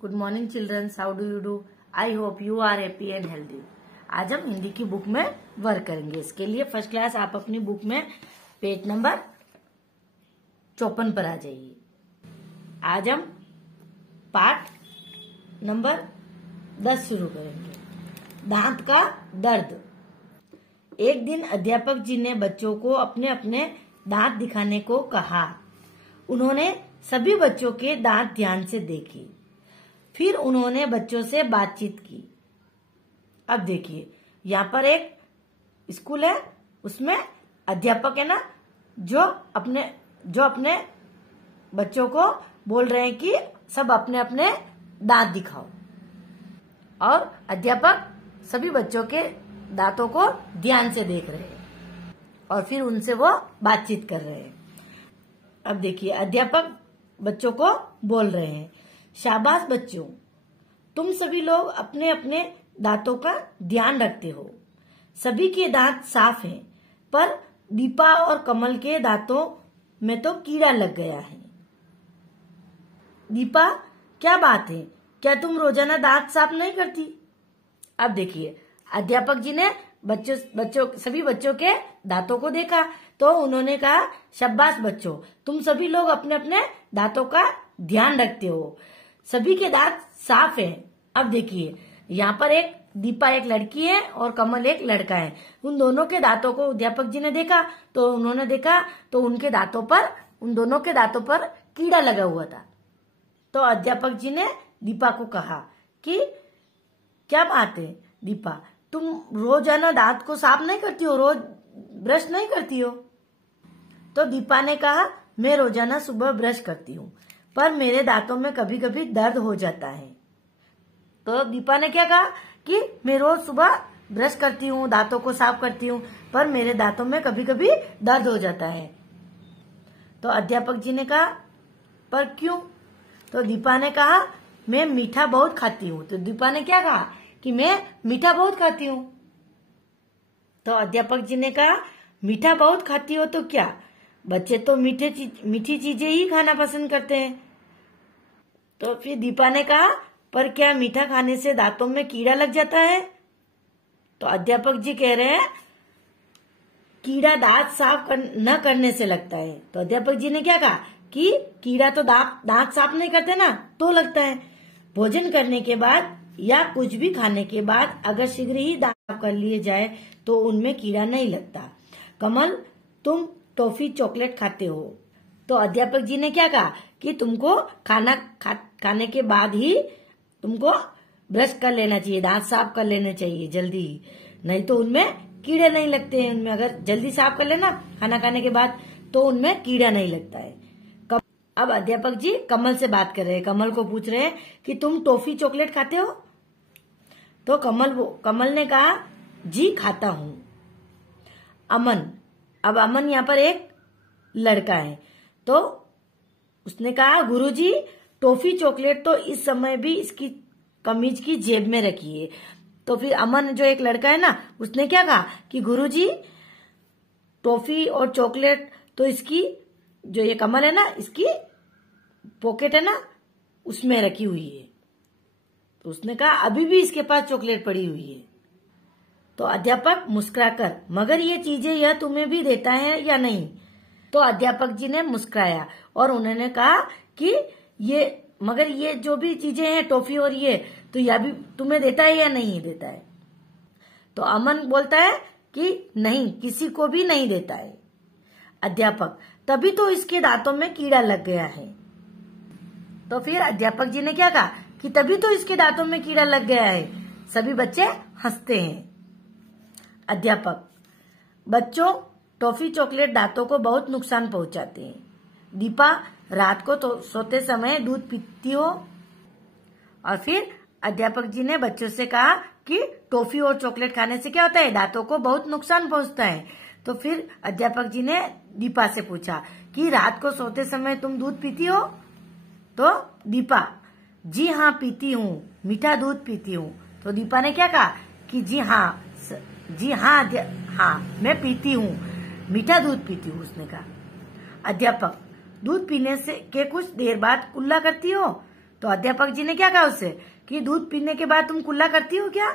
Good morning childrens, how do you do? I hope you are happy and healthy. आज हम हिंदी की book में work करेंगे। इसके लिए फर्स्ट क्लास आप अपनी बुक में पेज नंबर 54 पर आ जाइए। आज हम पाठ नंबर 10 शुरू करेंगे। दांत का दर्द। एक दिन अध्यापक जी ने बच्चों को अपने अपने दांत दिखाने को कहा। उन्होंने सभी बच्चों के दांत ध्यान से देखे। फिर उन्होंने बच्चों से बातचीत की। अब देखिए, यहाँ पर एक स्कूल है, उसमें अध्यापक है ना, जो अपने बच्चों को बोल रहे हैं कि सब अपने अपने दांत दिखाओ, और अध्यापक सभी बच्चों के दांतों को ध्यान से देख रहे हैं और फिर उनसे वो बातचीत कर रहे हैं। अब देखिए, अध्यापक बच्चों को बोल रहे हैं, शाबाश बच्चों, तुम सभी लोग अपने अपने दांतों का ध्यान रखते हो। सभी के दांत साफ हैं, पर दीपा और कमल के दांतों में तो कीड़ा लग गया है। दीपा, क्या बात है? क्या तुम रोजाना दांत साफ नहीं करती? अब देखिए, अध्यापक जी ने सभी बच्चों के दांतों को देखा तो उन्होंने कहा, शाबाश बच्चों, तुम सभी लोग अपने अपने दांतों का ध्यान रखते हो। सभी के दांत साफ हैं। अब देखिए, यहाँ पर एक दीपा एक लड़की है और कमल एक लड़का है। उन दोनों के दांतों को अध्यापक जी ने देखा तो उन्होंने देखा तो उन दोनों के दांतों पर कीड़ा लगा हुआ था। तो अध्यापक जी ने दीपा को कहा कि क्या बात है दीपा, तुम रोजाना दांत को साफ नहीं करती हो, रोज ब्रश नहीं करती हो? तो दीपा ने कहा, मैं रोजाना सुबह ब्रश करती हूँ, पर मेरे दांतों में कभी कभी दर्द हो जाता है। तो दीपा ने क्या कहा कि मैं रोज सुबह ब्रश करती हूँ, दांतों को साफ करती हूँ, पर मेरे दांतों में कभी कभी दर्द हो जाता है। तो अध्यापक जी ने कहा, पर क्यों? तो दीपा ने कहा, मैं मीठा बहुत खाती हूँ। तो दीपा ने क्या कहा कि मैं मीठा बहुत खाती हूँ। तो अध्यापक जी ने कहा, मीठा बहुत खाती हो तो क्या, बच्चे तो मीठी चीजें ही खाना पसंद करते हैं। तो फिर दीपा ने कहा, पर क्या मीठा खाने से दांतों में कीड़ा लग जाता है? तो अध्यापक जी कह रहे हैं, कीड़ा दांत साफ न करने से लगता है। तो अध्यापक जी ने क्या कहा कि कीड़ा तो दांत साफ नहीं करते ना, तो लगता है। भोजन करने के बाद या कुछ भी खाने के बाद अगर शीघ्र ही दांत साफ कर लिए जाए तो उनमें कीड़ा नहीं लगता। कमल, तुम टॉफी चॉकलेट खाते हो। तो अध्यापक जी ने क्या कहा कि तुमको खाने के बाद ही तुमको ब्रश कर लेना चाहिए, दांत साफ कर लेने चाहिए जल्दी ही, नहीं तो उनमें कीड़े नहीं लगते हैं। उनमें अगर जल्दी साफ कर लेना खाना खाने के बाद तो उनमें कीड़ा नहीं लगता है। अब अध्यापक जी कमल से बात कर रहे हैं, कमल को पूछ रहे हैं कि तुम टॉफी चॉकलेट खाते हो? तो कमल ने कहा, जी खाता हूँ। अब अमन यहाँ पर एक लड़का है, तो उसने कहा, गुरुजी, टॉफी चॉकलेट तो इस समय भी इसकी कमीज की जेब में रखी है। तो फिर अमन जो एक लड़का है ना, उसने क्या कहा कि गुरुजी, टॉफी और चॉकलेट तो इसकी जो ये कमल है ना, इसकी पॉकेट है ना, उसमें रखी हुई है। तो उसने कहा, अभी भी इसके पास चॉकलेट पड़ी हुई है। तो अध्यापक मुस्कुराकर, मगर ये चीजें यह तुम्हें भी देता है या नहीं? तो अध्यापक जी ने मुस्कुराया और उन्होंने कहा कि मगर ये जो भी चीजें हैं, टॉफी और ये, तो यह भी तुम्हें देता है या नहीं देता है? तो अमन बोलता है कि नहीं, किसी को भी नहीं देता है। अध्यापक, तभी तो इसके दांतों में कीड़ा लग गया है। तो फिर अध्यापक जी ने क्या कहा कि तभी तो इसके दांतों में कीड़ा लग गया है। सभी बच्चे हंसते हैं। अध्यापक, बच्चों, टॉफी चॉकलेट दांतों को बहुत नुकसान पहुंचाते हैं। दीपा, रात को तो सोते समय दूध पीती हो? और फिर अध्यापक जी ने बच्चों से कहा कि टॉफी और चॉकलेट खाने से क्या होता है, दांतों को बहुत नुकसान पहुंचता है। तो फिर अध्यापक जी ने दीपा से पूछा कि रात को सोते समय तुम दूध पीती हो? तो दीपा, जी हाँ पीती हूँ, मीठा दूध पीती हूँ। तो दीपा ने क्या कहा कि जी हाँ मैं पीती हूँ, मीठा दूध पीती हूँ, उसने कहा। अध्यापक, दूध पीने से के कुछ देर बाद कुल्ला करती हो? तो अध्यापक जी ने क्या कहा उससे कि दूध पीने के बाद तुम कुल्ला करती हो क्या?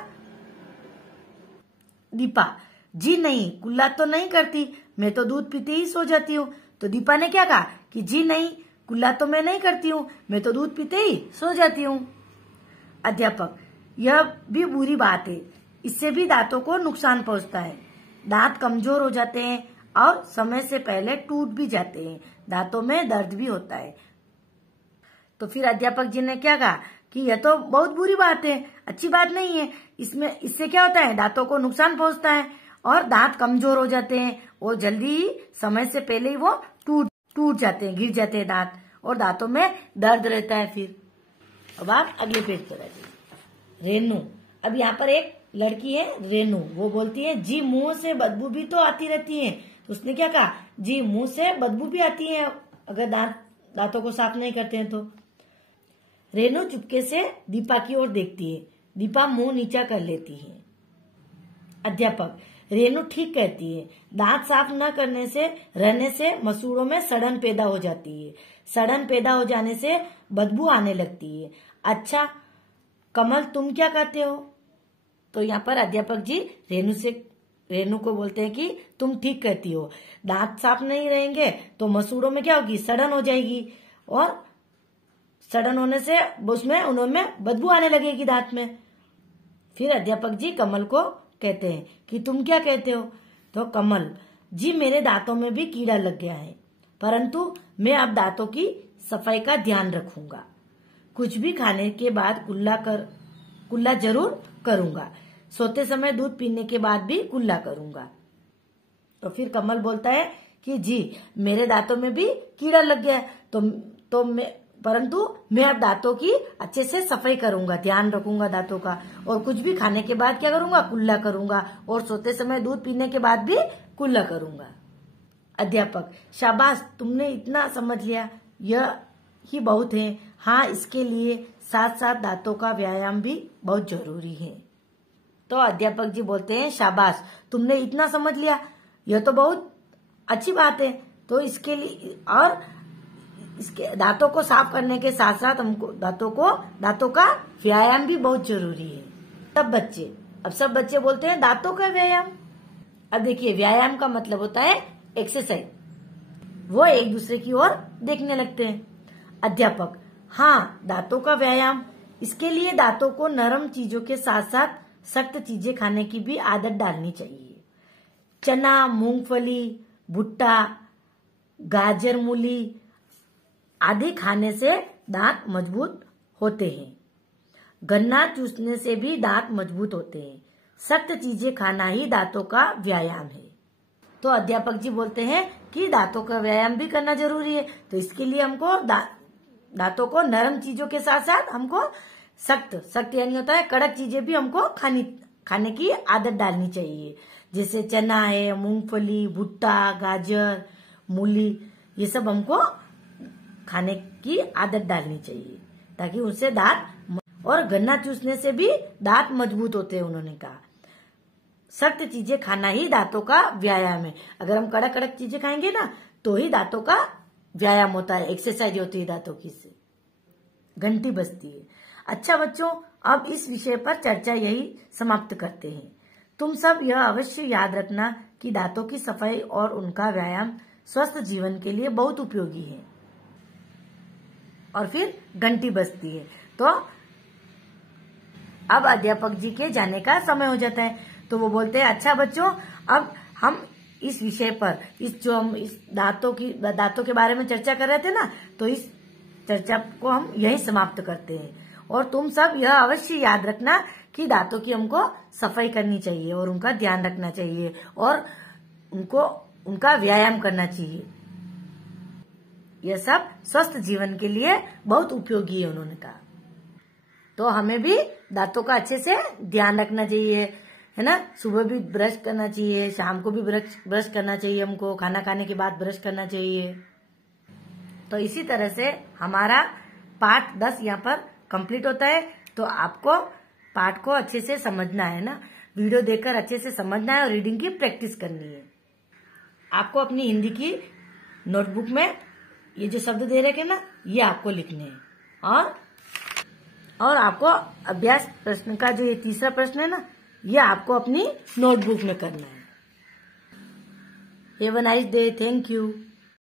दीपा, जी नहीं, कुल्ला तो नहीं करती, मैं तो दूध पीते ही सो जाती हूँ। तो दीपा ने क्या कहा कि जी नहीं, कुल्ला तो मैं नहीं करती हूँ, मैं तो दूध पीते ही सो जाती हूँ। अध्यापक, यह भी बुरी बात है, इससे भी दांतों को नुकसान पहुंचता है। दांत कमजोर हो जाते हैं और समय से पहले टूट भी जाते हैं, दांतों में दर्द भी होता है। तो फिर अध्यापक जी ने क्या कहा कि यह तो बहुत बुरी बात है, अच्छी बात नहीं है, इससे क्या होता है, दांतों को नुकसान पहुंचता है और दांत कमजोर हो जाते हैं और जल्दी ही समय से पहले ही वो टूट जाते हैं, गिर जाते हैं दांत और दांतों में दर्द रहता है। फिर अब आप अगले पेज पर आइए। रेनू, अब यहाँ पर एक लड़की है रेनू, वो बोलती है जी मुंह से बदबू भी तो आती रहती है। तो उसने क्या कहा, जी मुंह से बदबू भी आती है अगर दांतों को साफ नहीं करते हैं तो। रेनू चुपके से दीपा की ओर देखती है, दीपा मुंह नीचा कर लेती है। अध्यापक, रेनू ठीक कहती है, दांत साफ न करने से रहने से मसूड़ों में सड़न पैदा हो जाती है, सड़न पैदा हो जाने से बदबू आने लगती है। अच्छा कमल, तुम क्या कहते हो? तो यहाँ पर अध्यापक जी रेनू को बोलते हैं कि तुम ठीक कहती हो, दांत साफ नहीं रहेंगे तो मसूड़ों में क्या होगी, सड़न हो जाएगी और सड़न होने से उनमें बदबू आने लगेगी दांत में। फिर अध्यापक जी कमल को कहते हैं कि तुम क्या कहते हो? तो कमल, जी मेरे दांतों में भी कीड़ा लग गया है, परंतु मैं अब दांतों की सफाई का ध्यान रखूंगा, कुछ भी खाने के बाद कुल्ला जरूर करूंगा, सोते समय दूध पीने के बाद भी कुल्ला करूंगा। तो फिर कमल बोलता है कि जी मेरे दांतों में भी कीड़ा लग गया है, परंतु मैं अब दांतों की अच्छे से सफाई करूंगा, ध्यान रखूंगा दांतों का, और कुछ भी खाने के बाद क्या करूंगा, कुल्ला करूंगा, और सोते समय दूध पीने के बाद भी कुल्ला करूंगा। अध्यापक, शाबाश, तुमने इतना समझ लिया, यह ही बहुत है। हाँ, इसके लिए साथ साथ दांतों का व्यायाम भी बहुत जरूरी है। तो अध्यापक जी बोलते हैं, शाबाश, तुमने इतना समझ लिया, यह तो बहुत अच्छी बात है। तो इसके लिए और इसके दांतों को साफ करने के साथ साथ हमको दांतों का व्यायाम भी बहुत जरूरी है। सब बच्चे बोलते हैं दांतों का व्यायाम। अब देखिए, व्यायाम का मतलब होता है एक्सरसाइज, वो एक दूसरे की ओर देखने लगते हैं। अध्यापक, हाँ, दांतों का व्यायाम, इसके लिए दांतों को नरम चीजों के साथ साथ सख्त चीजें खाने की भी आदत डालनी चाहिए। चना, मूंगफली, भुट्टा, गाजर, मूली आदि खाने से दांत मजबूत होते हैं। गन्ना चूसने से भी दांत मजबूत होते हैं। सख्त चीजें खाना ही दांतों का व्यायाम है। तो अध्यापक जी बोलते हैं कि दांतों का व्यायाम भी करना जरूरी है। तो इसके लिए हमको दांतों को नरम चीजों के साथ साथ हमको सख्त यानी होता है कड़क चीजें भी हमको खाने की आदत डालनी चाहिए। जैसे चना है, मूंगफली, भुट्टा, गाजर, मूली, ये सब हमको खाने की आदत डालनी चाहिए ताकि उससे और गन्ना चूसने से भी दांत मजबूत होते हैं। उन्होंने कहा सख्त चीजें खाना ही दांतों का व्यायाम है। अगर हम कड़क चीजें खाएंगे ना तो ही दांतों का व्यायाम होता है, एक्सरसाइज होती है दांतों की, से घंटी बजती है। अच्छा बच्चों, अब इस विषय पर चर्चा यही समाप्त करते हैं। तुम सब यह अवश्य याद रखना कि दांतों की सफाई और उनका व्यायाम स्वस्थ जीवन के लिए बहुत उपयोगी है। और फिर घंटी बजती है। तो अब अध्यापक जी के जाने का समय हो जाता है। तो वो बोलते हैं, अच्छा बच्चों, अब हम इस विषय पर हम इस दांतों के बारे में चर्चा कर रहे थे ना, तो इस चर्चा को हम यही समाप्त करते हैं। और तुम सब यह अवश्य याद रखना कि दांतों की हमको सफाई करनी चाहिए और उनका ध्यान रखना चाहिए और उनका व्यायाम करना चाहिए। यह सब स्वस्थ जीवन के लिए बहुत उपयोगी है, उन्होंने कहा। तो हमें भी दांतों का अच्छे से ध्यान रखना चाहिए, है ना। सुबह भी ब्रश करना चाहिए, शाम को भी ब्रश करना चाहिए, हमको खाना खाने के बाद ब्रश करना चाहिए। तो इसी तरह से हमारा पाठ 10 यहाँ पर कंप्लीट होता है। तो आपको पाठ को अच्छे से समझना है ना, वीडियो देखकर अच्छे से समझना है और रीडिंग की प्रैक्टिस करनी है। आपको अपनी हिंदी की नोटबुक में ये जो शब्द दे रखे ना, ये आपको लिखने हैं और और आपको अभ्यास प्रश्न का जो ये तीसरा प्रश्न है ना, ये आपको अपनी नोटबुक में करना है। Have a nice day. Thank you.